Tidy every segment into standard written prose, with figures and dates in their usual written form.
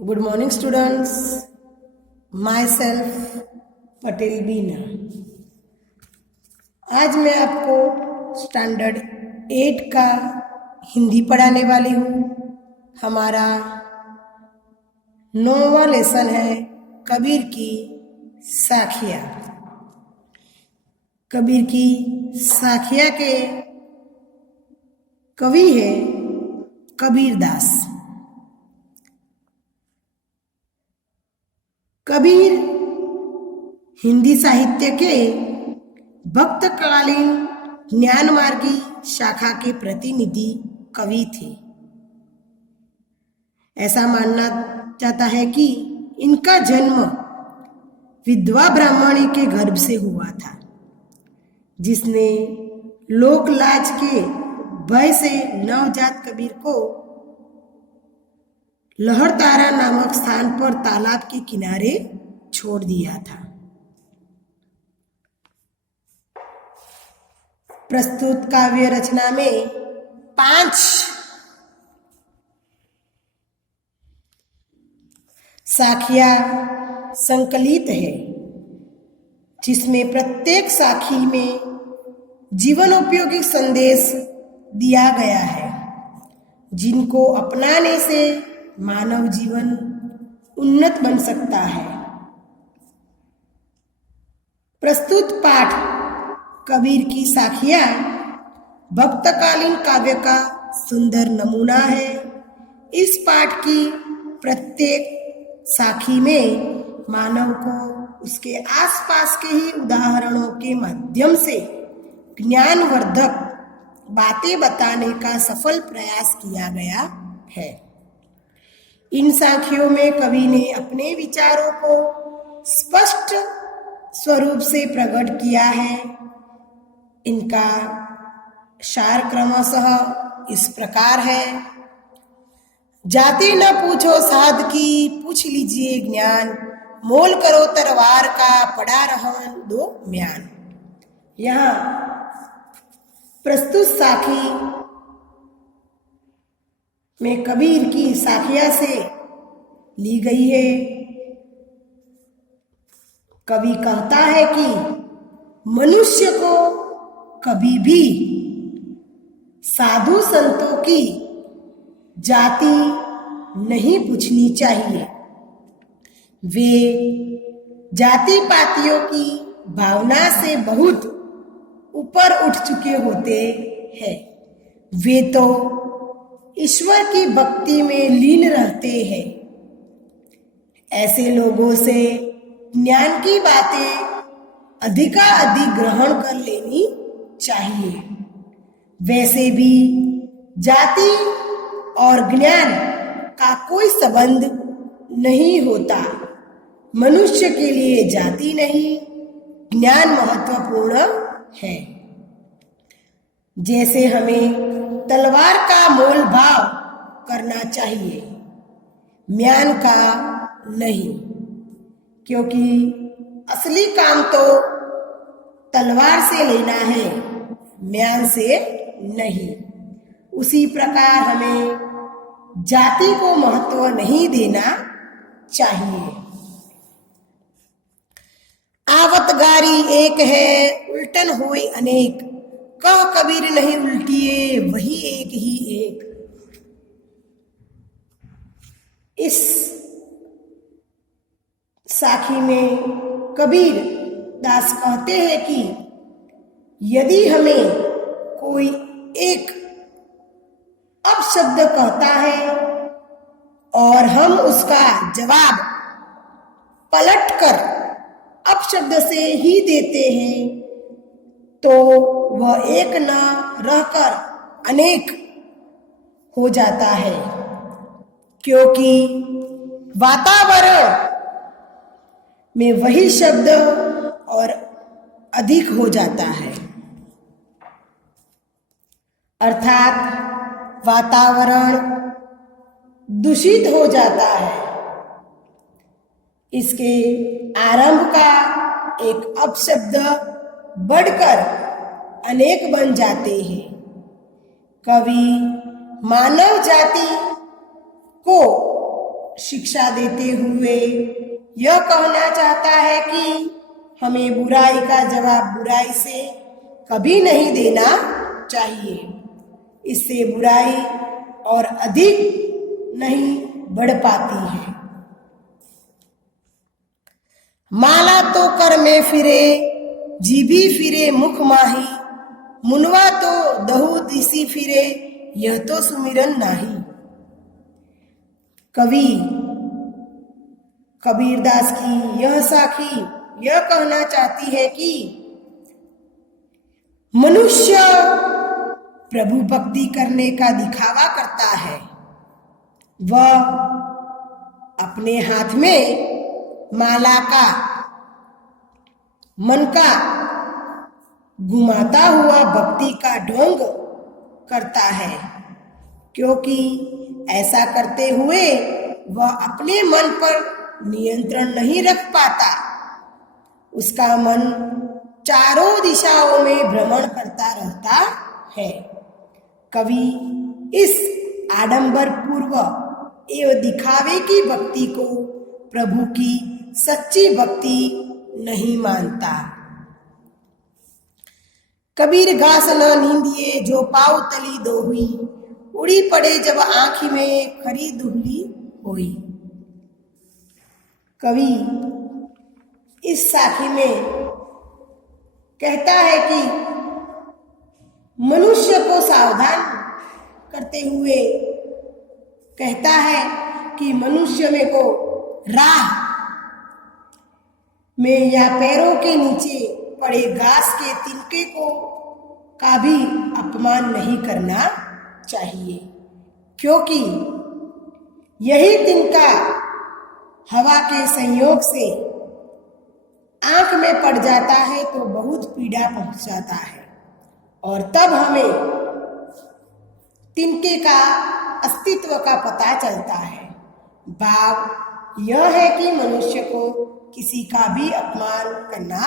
Good morning students, myself Patel Bina. आज मैं आपको स्टैंडर्ड 8 का हिंदी पढ़ाने वाली हूँ। हमारा 9वां लेसन है कबीर की साखिया। कबीर की साखिया के कवि है कबीर दास। कबीर हिंदी साहित्य के भक्तकालीन ज्ञान मार्गी शाखा के प्रतिनिधि कवि थे। ऐसा मानना जाता है कि इनका जन्म विधवा ब्राह्मणी के गर्भ से हुआ था, जिसने लोक लाज के भय से नवजात कबीर को लहरतारा नामक स्थान पर तालाब के किनारे छोड़ दिया था। प्रस्तुत काव्य रचना में 5 साखिया संकलित है, जिसमें प्रत्येक साखी में जीवनोपयोगी संदेश दिया गया है, जिनको अपनाने से मानव जीवन उन्नत बन सकता है। प्रस्तुत पाठ कबीर की साखिया भक्तकालीन काव्य का सुंदर नमूना है। इस पाठ की प्रत्येक साखी में मानव को उसके आसपास के ही उदाहरणों के माध्यम से ज्ञानवर्धक बातें बताने का सफल प्रयास किया गया है। इन साखियों में कवि ने अपने विचारों को स्पष्ट स्वरूप से प्रकट किया है। इनका सार क्रमशः इस प्रकार है। जाति न पूछो साध की, पूछ लीजिए ज्ञान, मोल करो तरवार का, पड़ा रहन दो म्यान। यहाँ प्रस्तुत साखी में कबीर की साखिया से ली गई है। कवि कहता है कि मनुष्य को कभी भी साधु संतों की जाति नहीं पूछनी चाहिए। वे जाति पातियों की भावना से बहुत ऊपर उठ चुके होते हैं। वे तो ईश्वर की भक्ति में लीन रहते हैं। ऐसे लोगों से ज्ञान की बातें अधिकाधिक ग्रहण कर लेनी चाहिए। वैसे भी जाति और ज्ञान का कोई संबंध नहीं होता। मनुष्य के लिए जाति नहीं, ज्ञान महत्वपूर्ण है। जैसे हमें तलवार का मोल भाव करना चाहिए, म्यान का नहीं, क्योंकि असली काम तो तलवार से लेना है, म्यान से नहीं। उसी प्रकार हमें जाति को महत्व नहीं देना चाहिए। आवत गारी एक है, उल्टन होई अनेक, कह कबीर नहीं उल्टिए, वही एक ही एक। इस साखी में कबीर दास कहते हैं कि यदि हमें कोई एक अपशब्द कहता है और हम उसका जवाब पलटकर अपशब्द से ही देते हैं, तो वह एक न रहकर अनेक हो जाता है, क्योंकि वातावरण में वही शब्द और अधिक हो जाता है। अर्थात वातावरण दूषित हो जाता है। इसके आरंभ का एक अपशब्द बढ़कर अनेक बन जाते हैं। कवि मानव जाति को शिक्षा देते हुए यह कहना चाहता है कि हमें बुराई का जवाब बुराई से कभी नहीं देना चाहिए। इससे बुराई और अधिक नहीं बढ़ पाती है। माला तो कर में फिरे, जीभी फिरे मुख माही, मुनवा तो दहु दिसी फिरे, यह तो सुमिरन नाही। कवि कबीरदास की यह साखी यह कहना चाहती है कि मनुष्य प्रभु भक्ति करने का दिखावा करता है। वह अपने हाथ में माला का मन का घुमाता हुआ भक्ति का ढोंग करता है, क्योंकि ऐसा करते हुए वह अपने मन पर नियंत्रण नहीं रख पाता। उसका मन चारों दिशाओं में भ्रमण करता रहता है। कवि इस आडंबर पूर्व एवं दिखावे की भक्ति को प्रभु की सच्ची भक्ति नहीं मानता। कबीर घास न नींदिए जो पाव तली दो हुई, उड़ी पड़े जब आँखी में खरी दुहली होई। कवि इस साखी में कहता है कि मनुष्य को सावधान करते हुए कहता है कि मनुष्य में को राह में या पैरों के नीचे पड़े घास के तिनके को का भी अपमान नहीं करना चाहिए, क्योंकि यही तिनका हवा के संयोग से आंख में पड़ जाता है तो बहुत पीड़ा पहुंचाता है, और तब हमें तिनके का अस्तित्व का पता चलता है। भाव यह है कि मनुष्य को किसी का भी अपमान करना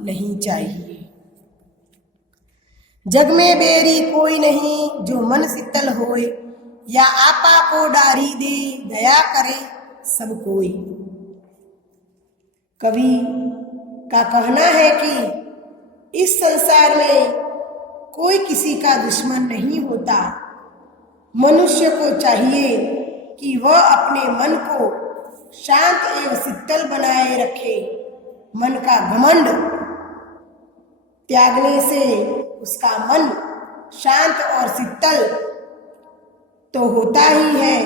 नहीं चाहिए। जग में बेरी कोई नहीं जो मन शीतल होए, या आपा को डारी दे दया करे सब कोई। कवि का कहना है कि इस संसार में कोई किसी का दुश्मन नहीं होता। मनुष्य को चाहिए कि वह अपने मन को शांत एवं शीतल बनाए रखे। मन का घमंड त्यागने से उसका मन शांत और शीतल तो होता ही है,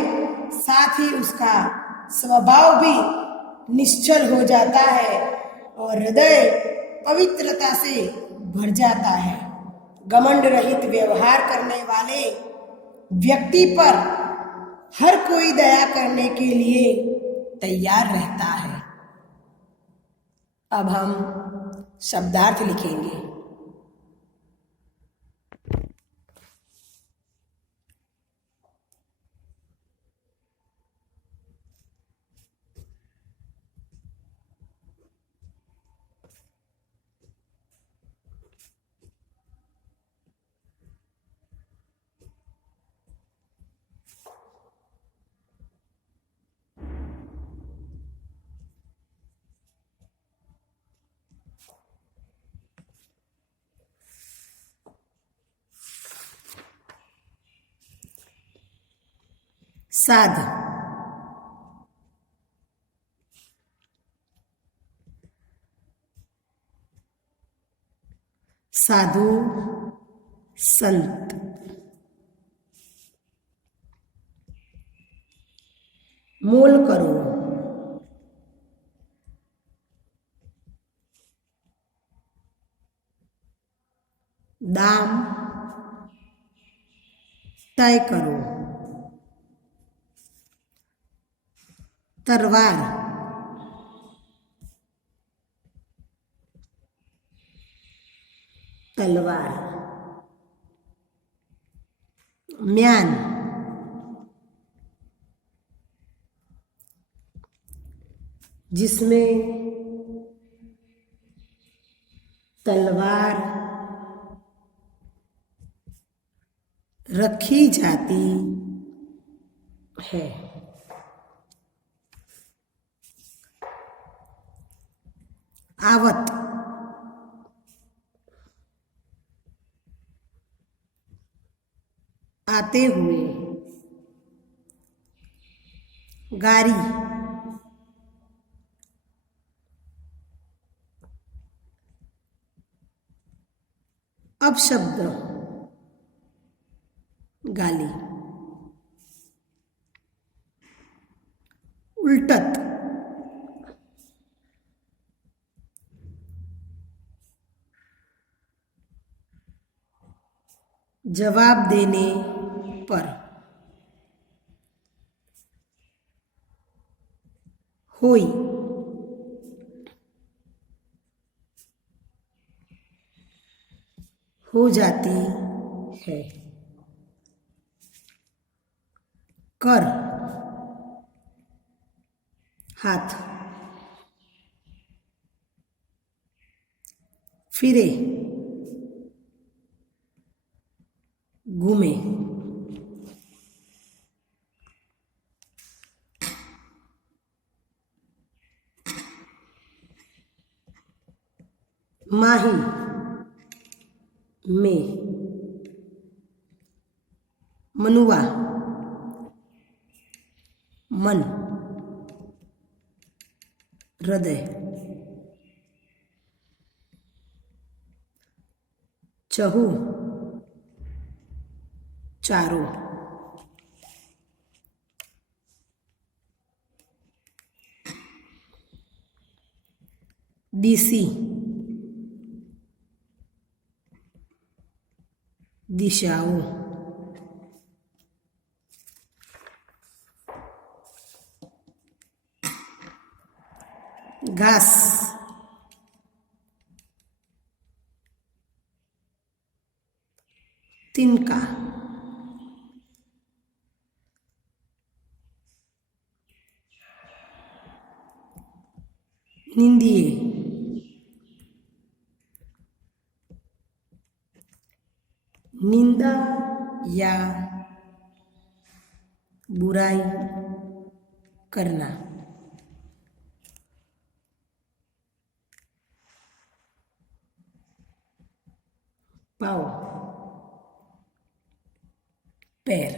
साथ ही उसका स्वभाव भी निश्चल हो जाता है और हृदय पवित्रता से भर जाता है। घमंड रहित व्यवहार करने वाले व्यक्ति पर हर कोई दया करने के लिए तैयार रहता है। अब हम शब्दार्थ लिखेंगे। साध, साधु संत, मोल करो, दाम तय करो, तलवार, तलवार, म्यान, जिसमें तलवार रखी जाती है। आवत, आते हुए, गारी, अपशब्द, गाली, उल्टत, जवाब देने पर, होई, हो जाती है, कर, हाथ, फिरे, घूमे, माही, में, मनुआ, मन, हृदय, चहु, चारों, दिसी, दिशाओं, घास, तिनका, निंदिए, निंदा या बुराई करना, पाँव, पैर,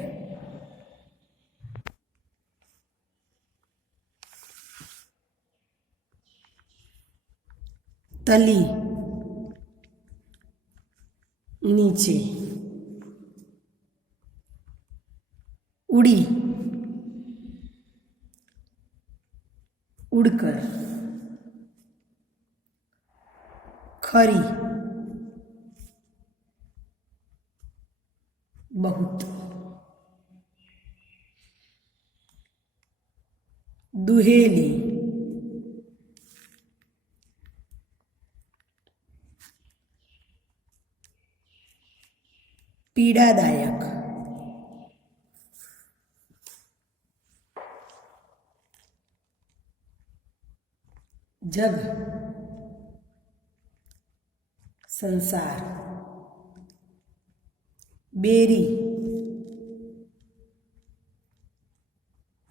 तली, नीचे, उड़ी, उड़कर, खरी, बहुत, दुहेली, पीड़ादायक, जग, संसार, बेरी,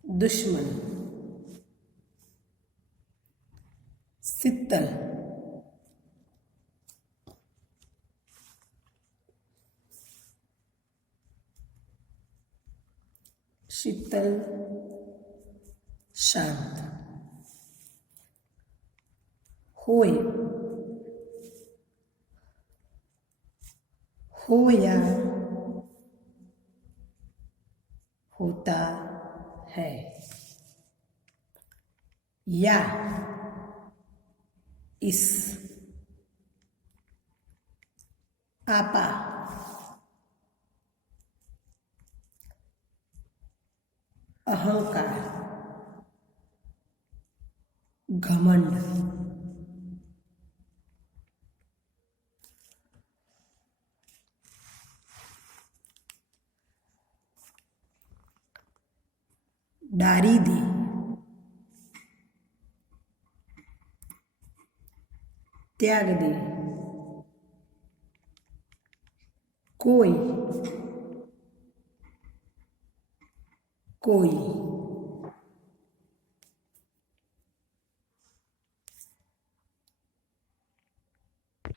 दुश्मन, सित्तल, शीतल, शांत, होय, हो या होता है, या इस, आपा, अहंकार, घमंड, डारी दी, त्याग दे, कोई, कोई,